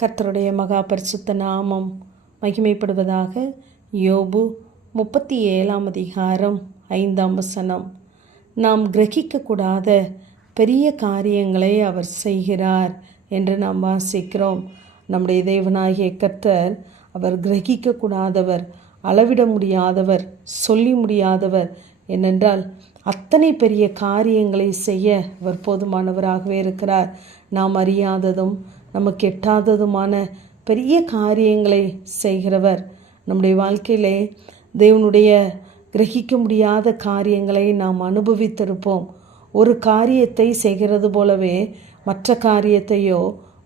கர்த்தருடைய மகா பரிசுத்த நாமம் மகிமைப்படுவதாக. யோபு 37 அதிகாரம் 5 நாம் கிரகிக்கக்கூடாத பெரிய காரியங்களை அவர் செய்கிறார் என்று நாம் வாசிக்கிறோம். நம்முடைய தேவனாகிய கர்த்தர் அவர் கிரகிக்கக்கூடாதவர், அளவிட முடியாதவர், சொல்லி முடியாதவர். ஏனென்றால் அத்தனை பெரிய காரியங்களை செய்ய அவர் போதுமானவராகவே இருக்கிறார். நாம் அறியாததும் நமக்கு எட்டாததுமான பெரிய காரியங்களை செய்கிறவர். நம்முடைய வாழ்க்கையிலே தேவனுடைய கிரகிக்க முடியாத காரியங்களை நாம் அனுபவித்திருப்போம். ஒரு காரியத்தை செய்கிறது போலவே மற்ற காரியத்தையோ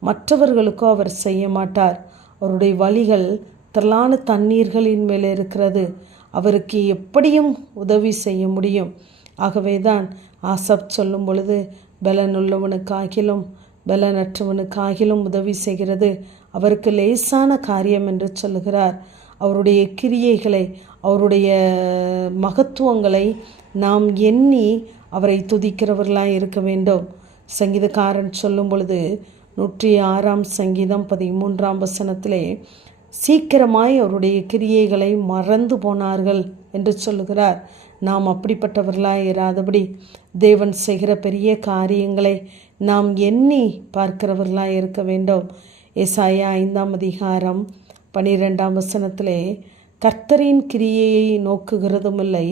மற்றவர்களுக்கோ அவர் செய்ய மாட்டார். அவருடைய வழிகள் திரளான தண்ணீர்களின் மேலே இருக்கிறது. அவருக்கு எப்படியும் உதவி செய்ய முடியும். ஆகவே தான் ஆசப் சொல்லும் பொழுது, பலனுள்ளவனுக்காகிலும் பலனற்றவனுக்காகிலும் உதவி செய்கிறது அவருக்கு லேசான காரியம் என்று சொல்லுகிறார். அவருடைய கிரியைகளை, அவருடைய மகத்துவங்களை நாம் எண்ணி அவரை துதிக்கிறவர்களாக இருக்க வேண்டும். சங்கீதக்காரன் சொல்லும் பொழுது 106 சங்கீதம் 13 சீக்கிரமாய் அவருடைய கிரியைகளை மறந்து போனார்கள் என்று சொல்லுகிறார். நாம் அப்படிப்பட்டவர்களாக இராதபடி தேவன் செய்கிற பெரிய காரியங்களை நாம் எண்ணி பார்க்கிறவர்களாக இருக்க வேண்டும். ஏசாயா 5 அதிகாரம் 12 கர்த்தரின் கிரியையை நோக்குகிறதும் இல்லை,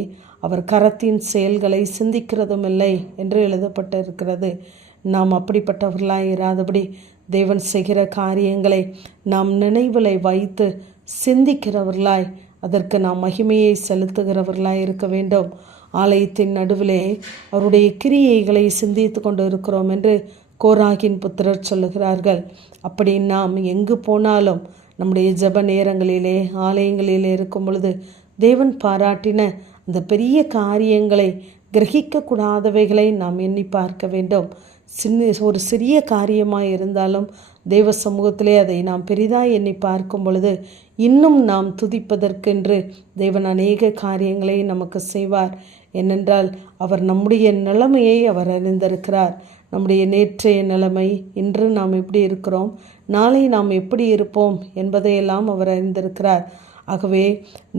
அவர் கரத்தின் செயல்களை சிந்திக்கிறதும் இல்லை என்று எழுதப்பட்டிருக்கிறது. நாம் அப்படிப்பட்டவர்களாக இராதபடி தேவன் செய்கிற காரியங்களை நாம் நினைவில் வைத்து சிந்திக்கிறவர்களாய், அதற்கு நாம் மகிமையை செலுத்துகிறவர்களாய் இருக்க வேண்டும். ஆலயத்தின் நடுவிலே அவருடைய கிரியைகளை சிந்தித்து கொண்டு இருக்கிறோம் என்று கோராகின் புத்திரர் சொல்லுகிறார்கள். அப்படி நாம் எங்கு போனாலும் நம்முடைய ஜெப நேரங்களிலே, ஆலயங்களிலே இருக்கும் பொழுது தேவன் பாராட்டின அந்த பெரிய காரியங்களை, கிரகிக்கக்கூடாதவைகளை நாம் எண்ணி பார்க்க வேண்டும். ஒரு சிறிய காரியமாக இருந்தாலும் தேவ சமூகத்திலே அதை நாம் பெரிதாக எண்ணி பார்க்கும் பொழுது இன்னும் நாம் துதிப்பதற்கென்று தேவன் அநேக காரியங்களை நமக்கு செய்வார். ஏனென்றால் அவர் நம்முடைய நிலைமையை அவர் அறிந்திருக்கிறார். நம்முடைய நேற்றைய நிலைமை, இன்று நாம் எப்படி இருக்கிறோம், நாளை நாம் எப்படி இருப்போம் என்பதையெல்லாம் அவர் அறிந்திருக்கிறார். ஆகவே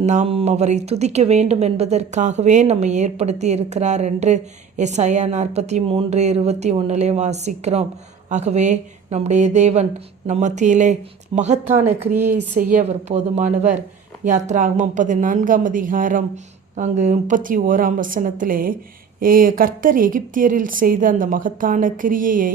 நாம் அவரை துதிக்க வேண்டும் என்பதற்காகவே நம்மை ஏற்படுத்தி இருக்கிறார் என்று ஏசாயா 43:21 வாசிக்கிறோம். ஆகவே நம்முடைய தேவன் நம் மத்தியிலே மகத்தான கிரியை செய்ய அவர் போதுமானவர். யாத்ராகமம் 14 அதிகாரம் அங்கு 31 கர்த்தர் எகிப்தியரில் செய்த அந்த மகத்தான கிரியையை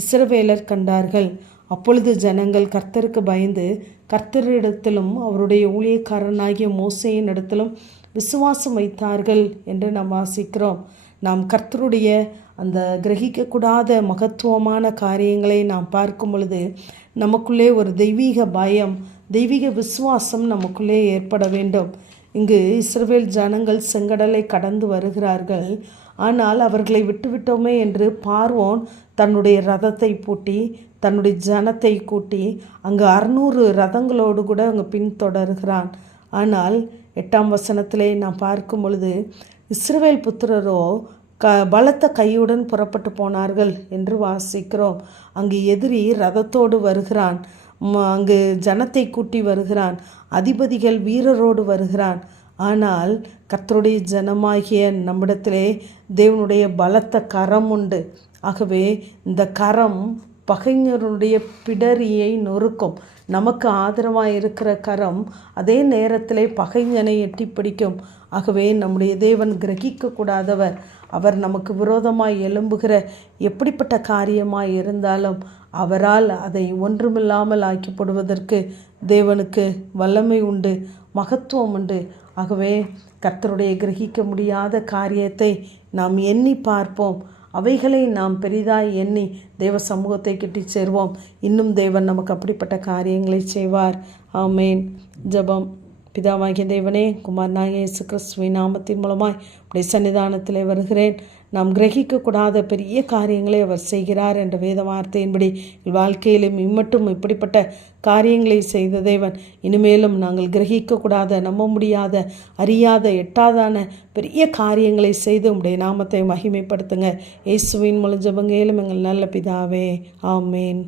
இஸ்ரவேலர் கண்டார்கள். அப்பொழுது ஜனங்கள் கர்த்தருக்கு பயந்து கர்த்தரிடத்திலும் அவருடைய ஊழியக்காரனாகிய மோசேயின் இடத்திலும் விசுவாசம் வைத்தார்கள் என்று நாம் வாசிக்கிறோம். நாம் கர்த்தருடைய அந்த கிரகிக்கக்கூடாத மகத்துவமான காரியங்களை நாம் பார்க்கும் பொழுது நமக்குள்ளே ஒரு தெய்வீக பயம், தெய்வீக விசுவாசம் நமக்குள்ளே ஏற்பட வேண்டும். இங்கு இஸ்ரவேல் ஜனங்கள் செங்கடலை கடந்து வருகிறார்கள். ஆனால் அவர்களை விட்டுவிட்டோமே என்று பார்வோன் தன்னுடைய ரதத்தை பூட்டி தன்னுடைய ஜனத்தை கூட்டி அங்கு 600 ரதங்களோடு கூட அங்கு பின்தொடர்கிறான். ஆனால் 8 நாம் பார்க்கும் பொழுது இஸ்ரவேல் புத்திரரோ பலத்த கையுடன் புறப்பட்டு போனார்கள் என்று வாசிக்கிறோம். அங்கு எதிரி ரதத்தோடு வருகிறான், அங்கு ஜனத்தை கூட்டி வருகிறான், அதிபதிகள் வீரரோடு வருகிறான். ஆனால் கர்த்தருடைய ஜனமாகிய நம்மிடத்திலே தேவனுடைய பலத்த கரம் உண்டு. ஆகவே இந்த கரம் பகைஞருடைய பிடரியை நொறுக்கும். நமக்கு ஆதரவாக இருக்கிற கரம் அதே நேரத்தில் பகைஞனை எட்டி பிடிக்கும். ஆகவே நம்முடைய தேவன் கிரகிக்கக்கூடாதவர். அவர் நமக்கு விரோதமாய் எழும்புகிற எப்படிப்பட்ட காரியமாய் இருந்தாலும் அவரால் அதை ஒன்றுமில்லாமல் ஆக்கிப்படுவதற்கு தேவனுக்கு வல்லமை உண்டு, மகத்துவம் உண்டு. ஆகவே கர்த்தருடைய கிரகிக்க முடியாத காரியத்தை நாம் எண்ணி பார்ப்போம். அவைகளை நாம் பெரிதாய் எண்ணி தேவ சமூகத்தை கிட்டி சேர்வோம். இன்னும் தேவன் நமக்கு அப்படிப்பட்ட காரியங்களை செய்வார். ஆமேன். ஜெபம். பிதாவாகிய தேவனே, குமாரனாகிய இயேசு கிறிஸ்துவின் நாமத்தின் மூலமாய் உடைய சன்னிதானத்திலே வருகிறேன். நாம் கிரகிக்கக்கூடாத பெரிய காரியங்களை அவர் செய்கிறார் என்ற வேத வார்த்தையின்படி வாழ்க்கையிலும் இம்மட்டும் இப்படிப்பட்ட காரியங்களை செய்த தேவன் இனிமேலும் நாங்கள் கிரகிக்கக்கூடாத, நம்ப முடியாத, அறியாத, எட்டாதான பெரிய காரியங்களை செய்து உடைய நாமத்தை மகிமைப்படுத்துங்க. இயேசுவின் மூலம் ஜெபங்கேலும் எங்கள் நல்ல பிதாவே. ஆமேன்.